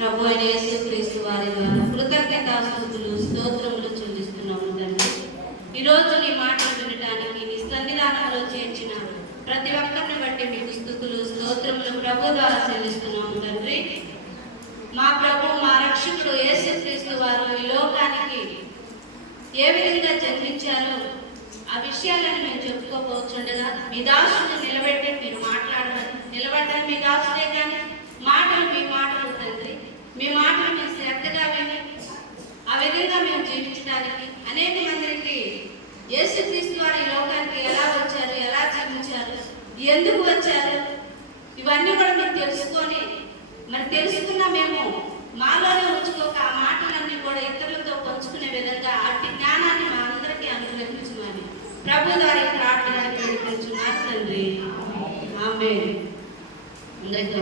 ప్రభు అయిన యేసుక్రీస్తు వారి ద్వారా కృతజ్ఞతాస్తుతులు స్తోత్రములు చెల్లిస్తున్నాము తండ్రి. ఈరోజు నీ మాటలు వినడానికి నీ సన్నిధానంలో చేర్చిన ప్రతి ఒక్కరిని బట్టి మీకు స్తుతులు స్తోత్రములు ప్రభు ద్వారా చెల్లిస్తున్నాము తండ్రి. మా ప్రభు మా రక్షకుడు యేసుక్రీస్తు వారు ఈ లోకానికి ఏ విధంగా జన్మించారో ఆ విషయాలను మేము చెప్పుకోపోవచ్చుండగా మీ దాసుని నిలబెట్టి మీరు నిలబడ్డారు మీ దాసుడే కానీ మాటలు మీ మాటలు తండ్రి, మీ మాటలు మేము శ్రద్ధగా విని ఆ విధంగా మేము జీవించడానికి అనేక మందికి యేసుక్రీస్తు వారు ఈ లోకానికి ఎలా వచ్చారు, ఎలా జీవించారు, ఎందుకు వచ్చారు, ఇవన్నీ కూడా మేము తెలుసుకొని తెలుసుకున్న మేము మాలోనే ఉంచుకోక ఆ మాటలన్నీ కూడా ఇతరులతో పంచుకునే విధంగా అట్టి జ్ఞానాన్ని మా అందరికీ అనుగ్రహించమని ప్రభు ద్వారా ప్రార్థన తండ్రి. ఆమేన్. అందరికీ